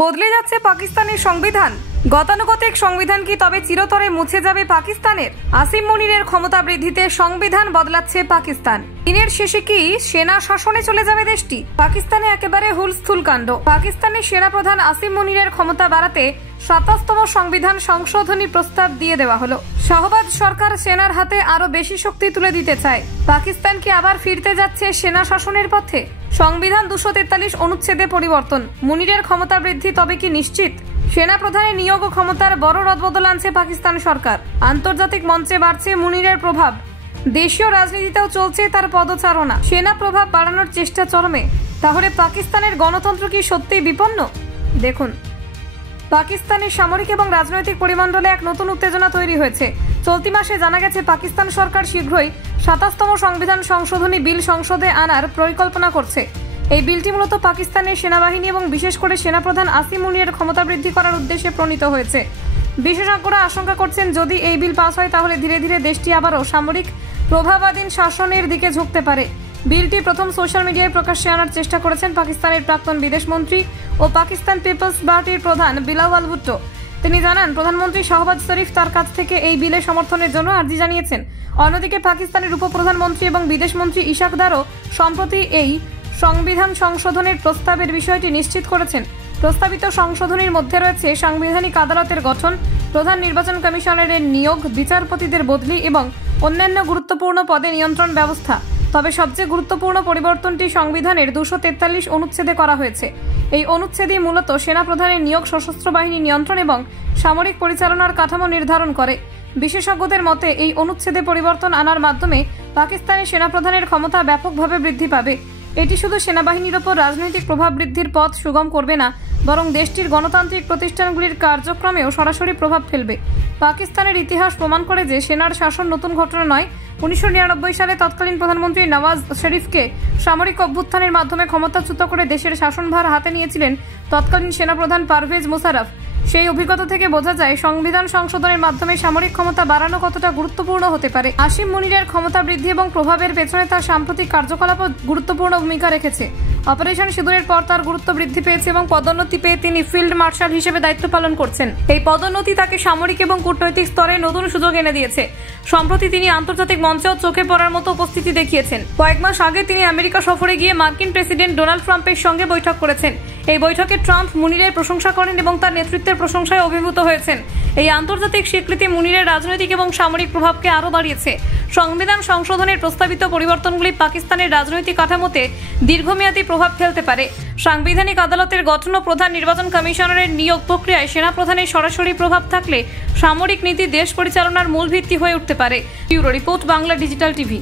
বদলে যাচ্ছে পাকিস্তানের সংবিধান। গতানুগতিক সংবিধান কি তবে চিরতরে মুছে যাবে পাকিস্তানের? আসিম মুনিরের ক্ষমতা বৃদ্ধিতে সংবিধান বদলাচ্ছে পাকিস্তান। দিনের শেষে কি সেনা শাসনে চলে যাবে দেশটি? পাকিস্তানে একেবারে হুলস্থুল কাণ্ড। পাকিস্তানের সেনাপ্রধান আসিম মুনিরের ক্ষমতা বাড়াতে ২৭তম সংবিধান সংশোধনী প্রস্তাব দিয়ে দেওয়া হলো। শাহবাজ সরকার সেনার হাতে আরো বেশি শক্তি তুলে দিতে চায়। পাকিস্তান কি আবার ফিরতে যাচ্ছে সেনা শাসনের পথে? সংবিধান ২৪৩ অনুচ্ছেদে পরিবর্তন, মুনিরের ক্ষমতা বৃদ্ধি তবে কি নিশ্চিত? সেনা প্রধানের নিয়োগ ও ক্ষমতার বড় রদবদল আনছে পাকিস্তান সরকার। আন্তর্জাতিক মঞ্চে বাড়ছে মুনিরের প্রভাব, দেশীয় রাজনীতিতেও চলছে তার পদচারণা। সেনা প্রভাব বাড়ানোর চেষ্টা চরমে। তাহলে পাকিস্তানের গণতন্ত্র কি সত্যিই বিপন্ন? দেখুন, পাকিস্তানের সামরিক এবং রাজনৈতিক পরিমণ্ডলে এক নতুন উত্তেজনা তৈরি হয়েছে। চলতি মাসে জানা গেছে পাকিস্তান সরকার শীঘ্রই ২৭তম সংবিধান সংশোধনী বিল সংসদে আনার পরিকল্পনা করছে। এই বিলটি মূলত পাকিস্তানের সেনাবাহিনী এবং বিশেষ করে সেনাপ্রধান আসিম মুনিরের ক্ষমতা বৃদ্ধি করার উদ্দেশ্যে প্রণীত হয়েছে। বিশেষজ্ঞরা আশঙ্কা করছেন, যদি এই বিল পাস হয় তাহলে ধীরে ধীরে দেশটি আবারও সামরিক প্রভাবাধীন শাসনের দিকে ঝুঁকতে পারে। বিলটি প্রথম সোশ্যাল মিডিয়ায় প্রকাশ্যে আনার চেষ্টা করেছেন পাকিস্তানের প্রাক্তন বিদেশমন্ত্রী ও পাকিস্তান পিপলস পার্টির প্রধান বিলাওয়াল ভুট্টো। তিনি জানান, প্রধানমন্ত্রী শাহবাজ শরীফ তার কাছ থেকে এই বিলের সমর্থনের জন্য আর্জি জানিয়েছেন। অন্যদিকে পাকিস্তানের উপপ্রধানমন্ত্রী এবং বিদেশমন্ত্রী ইশাক দারও সম্প্রতি এই সংবিধান সংশোধনের প্রস্তাবের বিষয়টি নিশ্চিত করেছেন। প্রস্তাবিত সংশোধনীর মধ্যে রয়েছে সাংবিধানিক আদালতের গঠন, প্রধান নির্বাচন কমিশনারের নিয়োগ, বিচারপতিদের বদলি এবং অন্যান্য গুরুত্বপূর্ণ পদে নিয়ন্ত্রণ ব্যবস্থা। তবে সবচেয়ে গুরুত্বপূর্ণ পরিবর্তনটি সংবিধানের ২৪৩ অনুচ্ছেদে করা হয়েছে। এই অনুচ্ছেদই মূলত সেনাপ্রধানের নিয়োগ, সশস্ত্র বাহিনী নিয়ন্ত্রণ এবং সামরিক পরিচালনার কাঠামো নির্ধারণ করে। বিশেষজ্ঞদের মতে এই অনুচ্ছেদে পরিবর্তন আনার মাধ্যমে পাকিস্তানের সেনাপ্রধানের ক্ষমতা ব্যাপকভাবে বৃদ্ধি পাবে। এটি শুধু সেনাবাহিনীর ওপর রাজনৈতিক প্রভাব বৃদ্ধির পথ সুগম করবে না, বরং দেশটির গণতান্ত্রিক প্রতিষ্ঠানগুলির কার্যক্রমেও সরাসরি প্রভাব ফেলবে। পাকিস্তানের ইতিহাস প্রমাণ করে যে সেনার শাসন নতুন ঘটনা নয়। ১৯৯৯ সালে তৎকালীন প্রধানমন্ত্রী নওয়াজ শরীফকে সামরিক অভ্যুত্থানের মাধ্যমে ক্ষমতাচ্যুত করে দেশের শাসনভার হাতে নিয়েছিলেন তৎকালীন সেনাপ্রধান পারভেজ মুশারফ। সেই অভিজ্ঞতা থেকে বোঝা যায় সংবিধান সংশোধনের মাধ্যমে সামরিক ক্ষমতা বাড়ানো কতটা গুরুত্বপূর্ণ হতে পারে। আসিম মুনিরের ক্ষমতা বৃদ্ধি এবং প্রভাবের পেছনে তার সাম্প্রতিক কার্যকলাপও গুরুত্বপূর্ণ ভূমিকা রেখেছে। অপারেশন সিঁদুরের পর তার গুরুত্ব বৃদ্ধি পেয়েছে এবং পদোন্নতি পেয়ে তিনি ফিল্ড মার্শাল হিসেবে দায়িত্ব পালন করছেন। এই পদোন্নতি তাকে সামরিক এবং কূটনৈতিক স্তরে নতুন সুযোগ এনে দিয়েছে। সম্প্রতি তিনি আন্তর্জাতিক মঞ্চেও চোখে পড়ার মতো উপস্থিতি দেখিয়েছেন। কয়েক মাস আগে তিনি আমেরিকা সফরে গিয়ে মার্কিন প্রেসিডেন্ট ডোনাল্ড ট্রাম্পের সঙ্গে বৈঠক করেছেন। এই বৈঠকে ট্রাম্প মুনিরের প্রশংসা করেন এবং তার নেতৃত্বের প্রশংসায় অভিভূত হয়েছেন। এই আন্তর্জাতিক স্বীকৃতি মুনিরের রাজনৈতিক এবং সামরিক প্রভাবকে আরও বাড়িয়েছে। সংবিধান সংশোধনের প্রস্তাবিত পরিবর্তনগুলি পাকিস্তানের রাজনৈতিক কাঠামোতে দীর্ঘমেয়াদী প্রভাব ফেলতে পারে। সাংবিধানিক আদালতের গঠন ও প্রধান নির্বাচন কমিশনারের নিয়োগ প্রক্রিয়ায় সেনাপ্রধানের সরাসরি প্রভাব থাকলে সামরিক নীতি দেশ পরিচালনার মূল ভিত্তি হয়ে উঠতে পারে। Bureau report, Bangla digital TV.